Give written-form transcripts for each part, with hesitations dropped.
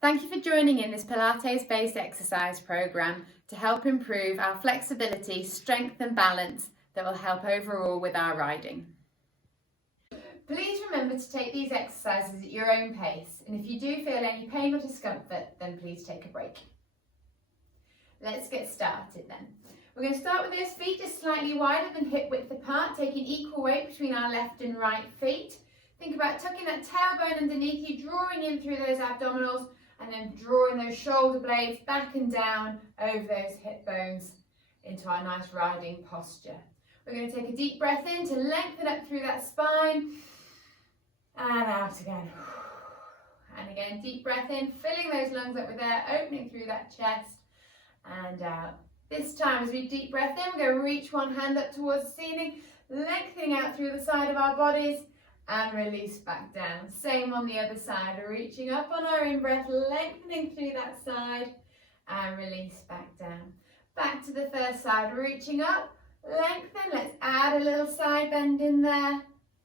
Thank you for joining in this Pilates-based exercise program to help improve our flexibility, strength and balance that will help overall with our riding. Please remember to take these exercises at your own pace, and if you do feel any pain or discomfort, then please take a break. Let's get started then. We're going to start with those feet just slightly wider than hip width apart, taking equal weight between our left and right feet. Think about tucking that tailbone underneath you, drawing in through those abdominals, and then drawing those shoulder blades back and down over those hip bones into our nice riding posture. We're going to take a deep breath in to lengthen up through that spine, and out again. And again, deep breath in, filling those lungs up with air, opening through that chest, and out. This time, as we deep breath in, we're going to reach one hand up towards the ceiling, lengthening out through the side of our bodies, and release back down. Same on the other side, reaching up on our in-breath, lengthening through that side, and release back down. Back to the first side, reaching up, lengthen. Let's add a little side bend in there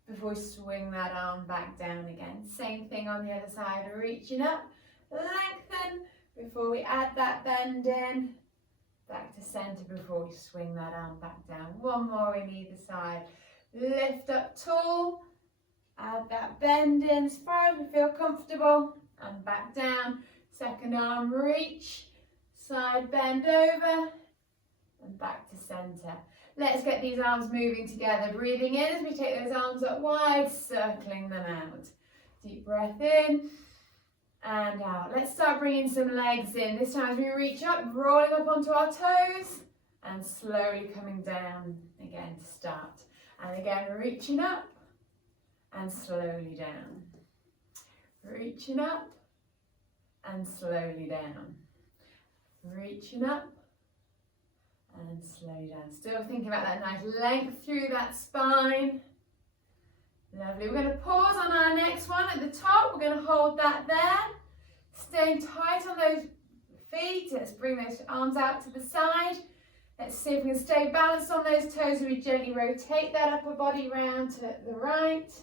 before we swing that arm back down again. Same thing on the other side, reaching up, lengthen before we add that bend in. Back to center before we swing that arm back down. One more in either side. Lift up tall. Add that bend in as far as we feel comfortable, and back down. Second arm reach, side bend over, and back to center. Let's get these arms moving together. Breathing in as we take those arms up wide, circling them out. Deep breath in and out. Let's start bringing some legs in. This time as we reach up, rolling up onto our toes, and slowly coming down again to start. And again, reaching up, and slowly down. Reaching up and slowly down. Reaching up and slowly down. Still thinking about that nice length through that spine. Lovely. We're going to pause on our next one at the top. We're going to hold that there. Staying tight on those feet. Let's bring those arms out to the side. Let's see if we can stay balanced on those toes. We gently rotate that upper body round to the right.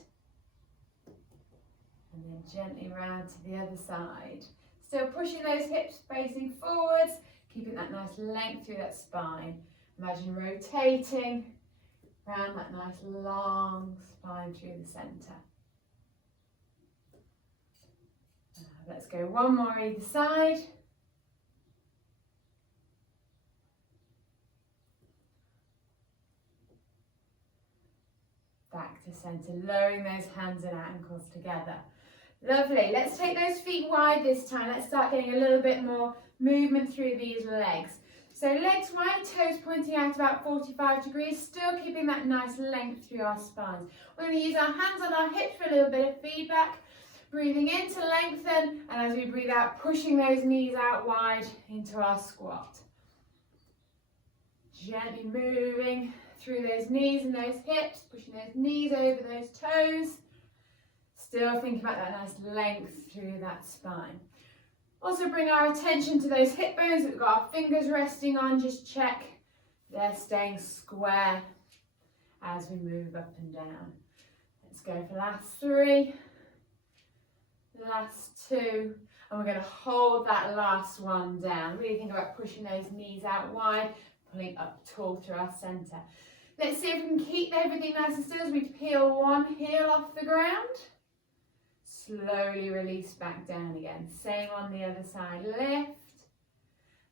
And then gently round to the other side. Still pushing those hips facing forwards, keeping that nice length through that spine. Imagine rotating around that nice long spine through the centre. Let's go one more either side. Back to centre, lowering those hands and ankles together. Lovely. Let's take those feet wide this time. Let's start getting a little bit more movement through these legs. So legs wide, toes pointing out about 45 degrees, still keeping that nice length through our spines. We're going to use our hands on our hips for a little bit of feedback. Breathing in to lengthen, and as we breathe out, pushing those knees out wide into our squat. Gently moving through those knees and those hips, pushing those knees over those toes. Still thinking about that nice length through that spine. Also bring our attention to those hip bones that we've got our fingers resting on. Just check they're staying square as we move up and down. Let's go for last three, last two, and we're going to hold that last one down. Really think about pushing those knees out wide, pulling up tall through our centre. Let's see if we can keep everything nice and still as we peel one heel off the ground. Slowly release back down again. Same on the other side. Lift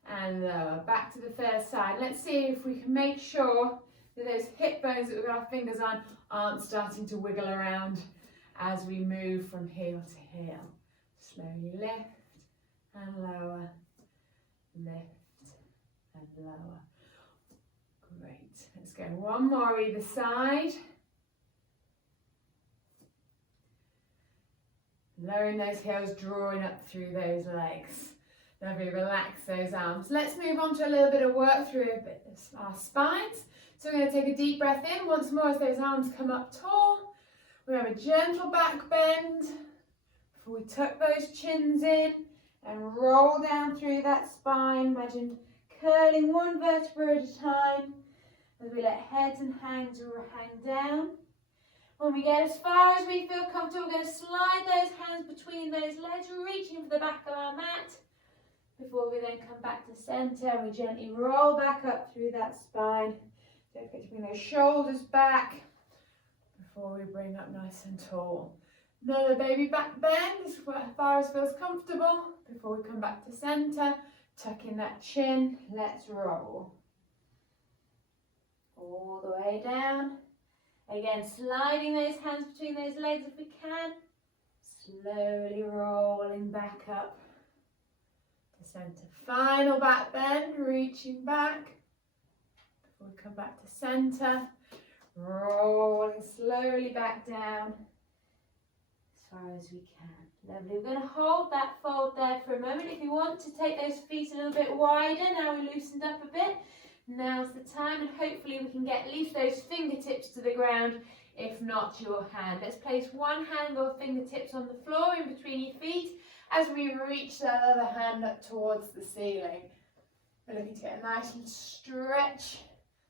and lower. Back to the first side. Let's see if we can make sure that those hip bones that we've got our fingers on aren't starting to wiggle around as we move from heel to heel. Slowly lift and lower. Lift and lower. Great. Let's go one more either side. Lowering those heels, drawing up through those legs. Lovely, relax those arms. Let's move on to a little bit of work through a bit of our spines. So we're going to take a deep breath in once more as those arms come up tall. We have a gentle back bend before we tuck those chins in and roll down through that spine. Imagine curling one vertebra at a time as we let heads and hands hang down. When we get as far as we feel comfortable, we're going to slide those hands between those legs, reaching onto the back of our mat before we then come back to centre. We gently roll back up through that spine. Don't forget to bring those shoulders back before we bring up nice and tall. Another baby back bend as far as feels comfortable before we come back to centre. Tuck in that chin. Let's roll. All the way down. Again, sliding those hands between those legs if we can. Slowly rolling back up to centre. Final back bend, reaching back before we come back to centre. Rolling slowly back down as far as we can. Lovely. We're going to hold that fold there for a moment. If you want to take those feet a little bit wider, now we're loosened up a bit. Now's the time, and hopefully we can get at least those fingertips to the ground, if not your hand. Let's place one hand or fingertips on the floor in between your feet as we reach that other hand up towards the ceiling. We're looking to get a nice stretch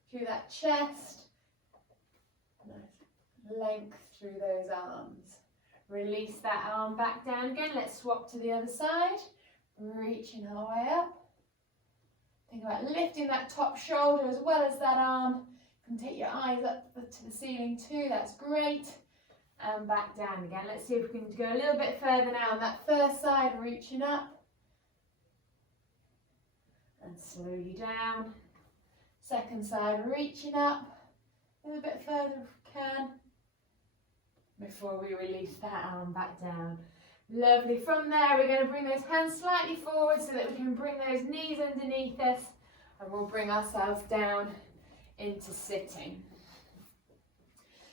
through that chest, nice length through those arms. Release that arm back down again. Let's swap to the other side, reaching our way up. Think about lifting that top shoulder as well as that arm. You can take your eyes up to the ceiling too, that's great. And back down again. Let's see if we can go a little bit further now on that first side, reaching up. And slowly down. Second side, reaching up. A little bit further if we can. Before we release that arm back down. Lovely. From there, we're going to bring those hands slightly forward so that we can bring those knees underneath us, and we'll bring ourselves down into sitting.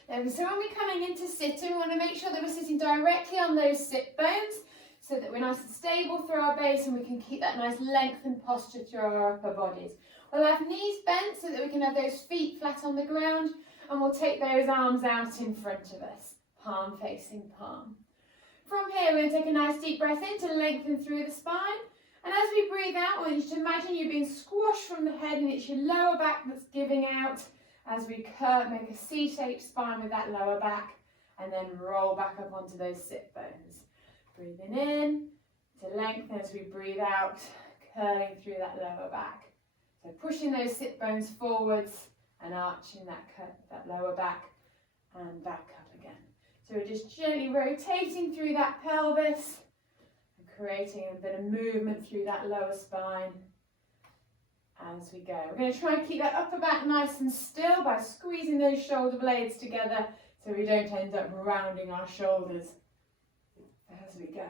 So when we're coming into sitting, we want to make sure that we're sitting directly on those sit bones so that we're nice and stable through our base, and we can keep that nice lengthened posture through our upper bodies. We'll have knees bent so that we can have those feet flat on the ground, and we'll take those arms out in front of us, palm facing palm. From here, we're going to take a nice deep breath in to lengthen through the spine. And as we breathe out, I want you to imagine you're being squashed from the head, and it's your lower back that's giving out as we make a C-shaped spine with that lower back, and then roll back up onto those sit bones. Breathing in to lengthen as we breathe out, curling through that lower back. So pushing those sit bones forwards and arching that lower back and back up again. So we're just gently rotating through that pelvis and creating a bit of movement through that lower spine as we go. We're going to try and keep that upper back nice and still by squeezing those shoulder blades together so we don't end up rounding our shoulders as we go.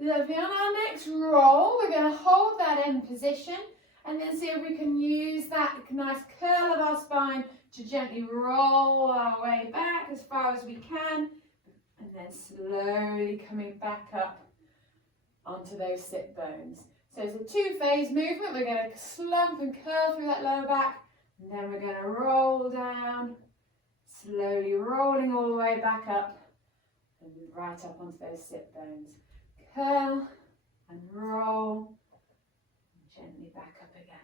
Lovely. On our next roll, we're going to hold that end position and then see if we can use that nice curl of our spine to gently roll our way back as far as we can, and then slowly coming back up onto those sit bones. So it's a two-phase movement. We're going to slump and curl through that lower back, and then we're going to roll down, slowly rolling all the way back up and right up onto those sit bones. Curl and roll, and gently back up again.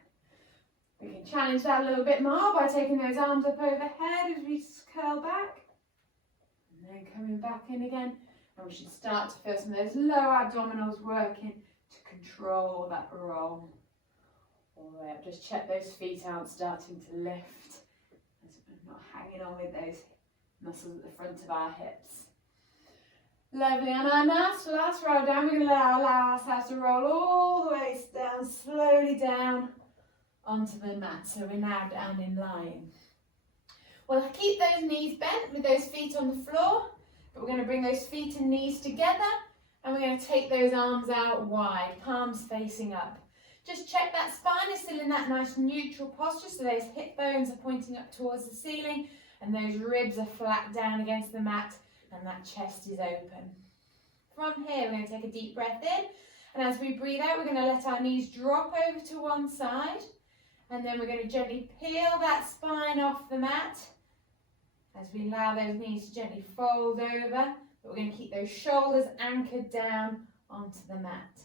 We can challenge that a little bit more by taking those arms up overhead as we curl back. And then coming back in again. And we should start to feel some of those lower abdominals working to control that roll. All the way up. Just check those feet aren't starting to lift. We're not hanging on with those muscles at the front of our hips. Lovely. On our last roll down, we're going to allow ourselves to roll all the way down, slowly down onto the mat. So we're now down in lying. We'll keep those knees bent with those feet on the floor, but we're going to bring those feet and knees together, and we're going to take those arms out wide, palms facing up. Just check that spine is still in that nice neutral posture, so those hip bones are pointing up towards the ceiling, and those ribs are flat down against the mat, and that chest is open. From here, we're going to take a deep breath in, and as we breathe out, we're going to let our knees drop over to one side. And then we're going to gently peel that spine off the mat as we allow those knees to gently fold over. But we're going to keep those shoulders anchored down onto the mat.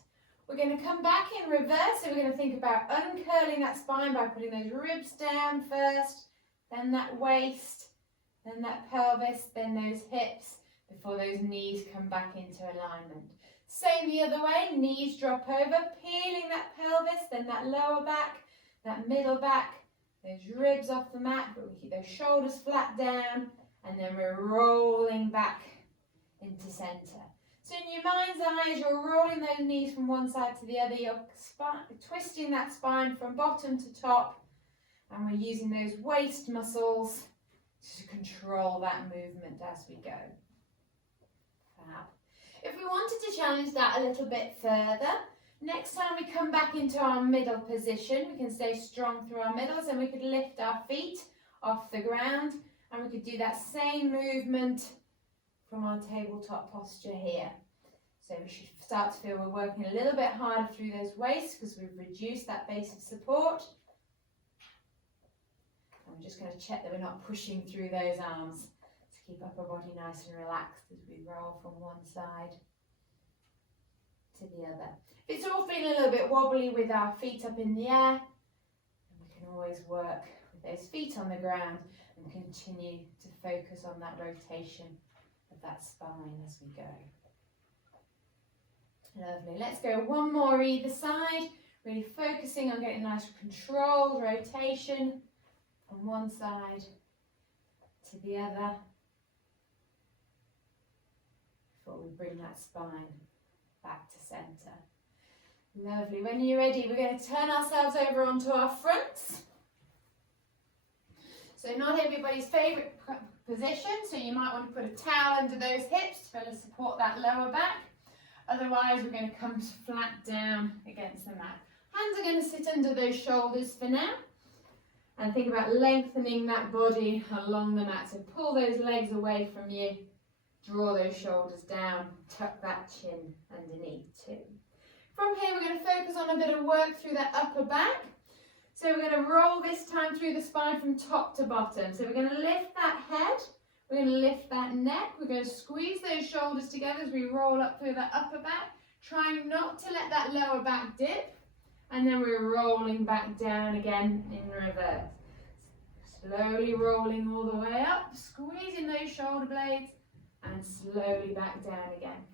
We're going to come back in reverse. So we're going to think about uncurling that spine by putting those ribs down first, then that waist, then that pelvis, then those hips. before those knees come back into alignment. Same the other way, knees drop over, peeling that pelvis, then that lower back, that middle back, those ribs off the mat, but we keep those shoulders flat down, and then we're rolling back into center. So in your mind's eye, as you're rolling those knees from one side to the other, you're twisting that spine from bottom to top, and we're using those waist muscles to control that movement as we go. Fab. If we wanted to challenge that a little bit further, next time we come back into our middle position, we can stay strong through our middles, and we could lift our feet off the ground, and we could do that same movement from our tabletop posture here. So we should start to feel we're working a little bit harder through those waists because we've reduced that base of support. And we're just going to check that we're not pushing through those arms to keep upper body nice and relaxed as we roll from one side to the other. If it's all feeling a little bit wobbly with our feet up in the air, we can always work with those feet on the ground and continue to focus on that rotation of that spine as we go. Lovely. Let's go one more either side, really focusing on getting nice controlled rotation from one side to the other before we bring that spine back to center. Lovely. When you're ready, we're going to turn ourselves over onto our fronts. So not everybody's favourite position, so you might want to put a towel under those hips to really support that lower back. Otherwise, we're going to come flat down against the mat. Hands are going to sit under those shoulders for now. And think about lengthening that body along the mat. So pull those legs away from you. Draw those shoulders down. Tuck that chin underneath too. From here, we're going to focus on a bit of work through that upper back. So we're going to roll this time through the spine from top to bottom. So we're going to lift that head. We're going to lift that neck. We're going to squeeze those shoulders together as we roll up through that upper back, trying not to let that lower back dip. And then we're rolling back down again in reverse. Slowly rolling all the way up, squeezing those shoulder blades, and slowly back down again.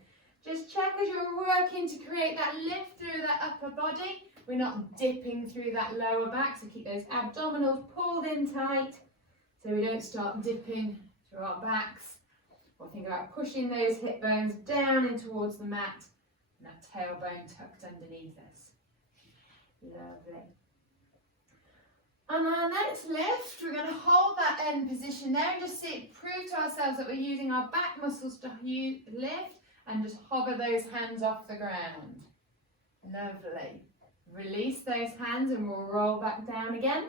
Just check as you're working to create that lift through that upper body. We're not dipping through that lower back, so keep those abdominals pulled in tight so we don't start dipping through our backs, or think about pushing those hip bones down in towards the mat and that tailbone tucked underneath us. Lovely. On our next lift, we're going to hold that end position there and just prove to ourselves that we're using our back muscles to lift, and just hover those hands off the ground. Lovely. Release those hands and we'll roll back down again.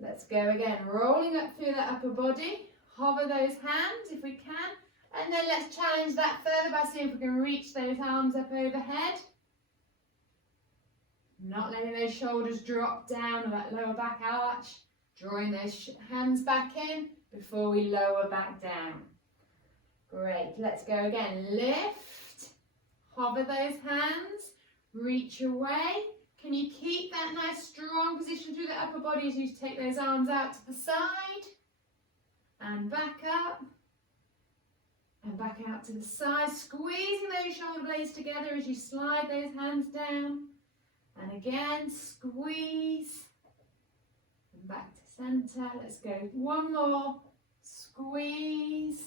Let's go again, rolling up through that upper body, hover those hands if we can, and then let's challenge that further by seeing if we can reach those arms up overhead. Not letting those shoulders drop down or that lower back arch, drawing those hands back in before we lower back down. Great, let's go again, lift, hover those hands, reach away. Can you keep that nice strong position through the upper body as you take those arms out to the side and back up and back out to the side, squeezing those shoulder blades together as you slide those hands down, and again squeeze and back to center. Let's go one more, squeeze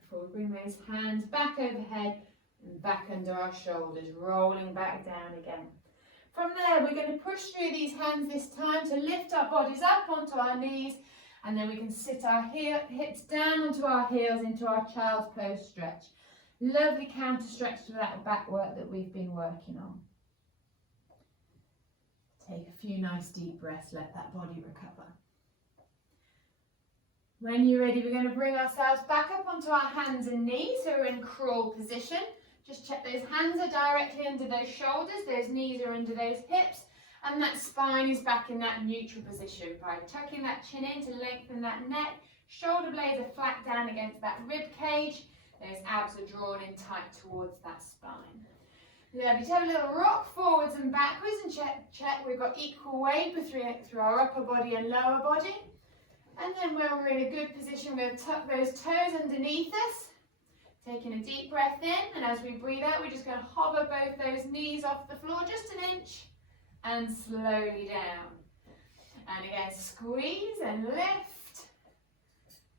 before we bring those hands back overhead and back under our shoulders, rolling back down again. From there, we're going to push through these hands this time to lift our bodies up onto our knees, and then we can sit our hips down onto our heels into our child's pose stretch. Lovely counter stretch to that back work that we've been working on. Take a few nice deep breaths, let that body recover. When you're ready, we're going to bring ourselves back up onto our hands and knees, so we're in crawl position. Just check those hands are directly under those shoulders, those knees are under those hips, and that spine is back in that neutral position by tucking that chin in to lengthen that neck. Shoulder blades are flat down against that rib cage. Those abs are drawn in tight towards that spine. Lovely. Have a little rock forwards and backwards and check we've got equal weight through our upper body and lower body. And then when we're in a good position, we'll tuck those toes underneath us. Taking a deep breath in, and as we breathe out, we're just going to hover both those knees off the floor just an inch and slowly down. And again, squeeze and lift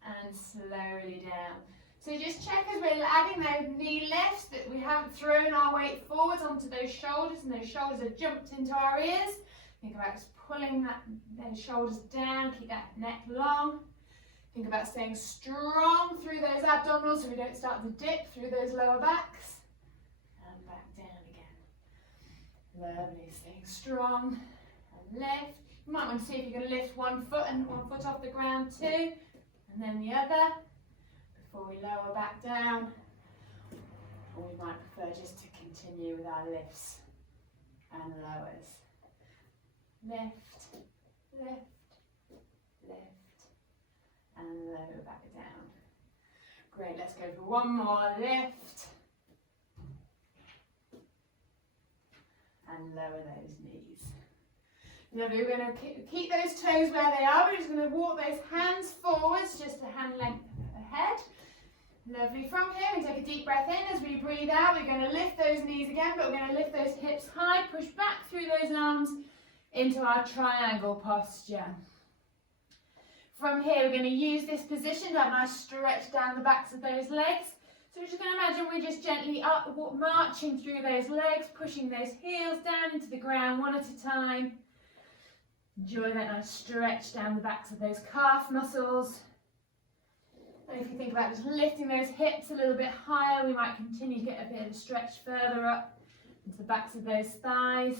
and slowly down. So just check as we're adding those knee lifts that we haven't thrown our weight forwards onto those shoulders and those shoulders have jumped into our ears. Think about just pulling those shoulders down, keep that neck long. Think about staying strong through those abdominals so we don't start to dip through those lower backs. And back down again. Lovely, staying strong and lift. You might want to see if you can lift one foot and one foot off the ground too, and then the other before we lower back down. Or we might prefer just to continue with our lifts and lowers. Lift, lift, lift, and lower back down. Great, let's go for one more. Lift and lower those knees. Lovely, we're going to keep those toes where they are. We're just going to walk those hands forwards, just a hand length ahead. Lovely, from here we take a deep breath in. As we breathe out, we're going to lift those knees again, but we're going to lift those hips high, push back through those arms into our triangle posture. From here, we're going to use this position to have a nice stretch down the backs of those legs. So we're just going to imagine we're just gently up, marching through those legs, pushing those heels down into the ground one at a time. Enjoy that nice stretch down the backs of those calf muscles. And if you think about just lifting those hips a little bit higher, we might continue to get a bit of a stretch further up into the backs of those thighs.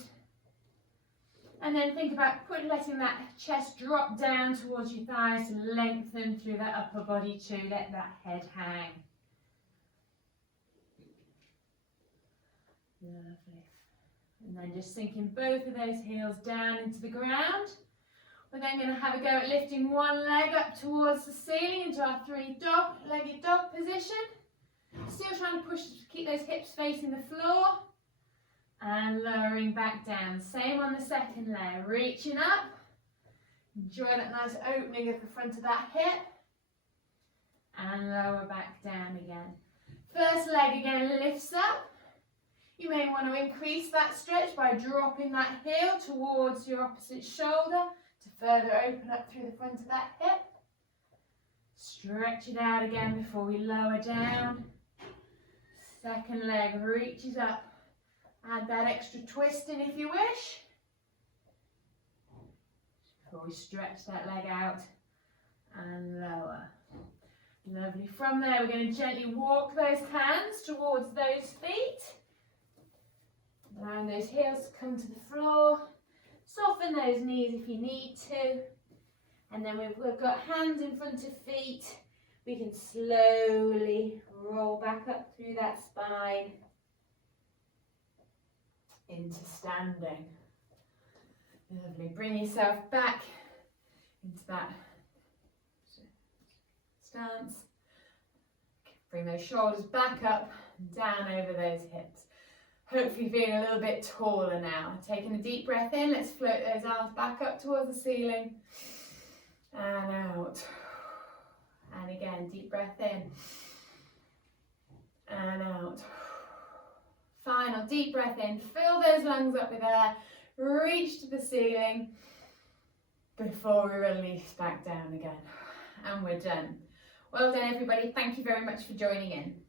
And then think about letting that chest drop down towards your thighs to lengthen through that upper body too. Let that head hang. Lovely. And then just sinking both of those heels down into the ground. We're then going to have a go at lifting one leg up towards the ceiling into our three-legged dog position. Still trying to keep those hips facing the floor. And lowering back down. Same on the second leg. Reaching up. Enjoy that nice opening at the front of that hip. And lower back down again. First leg again lifts up. You may want to increase that stretch by dropping that heel towards your opposite shoulder to further open up through the front of that hip. Stretch it out again before we lower down. Second leg reaches up. Add that extra twist in if you wish. Before we stretch that leg out and lower. Lovely. From there, we're going to gently walk those hands towards those feet. Allowing those heels to come to the floor. Soften those knees if you need to. And then we've got hands in front of feet. We can slowly roll back up through that spine into standing. Lovely. Bring yourself back into that stance. Bring those shoulders back up and down over those hips. Hopefully feeling a little bit taller now. Taking a deep breath in, let's float those arms back up towards the ceiling and out. And again, deep breath in and out. Final deep breath in, fill those lungs up with air, reach to the ceiling before we release back down again. And we're done. Well done everybody, thank you very much for joining in.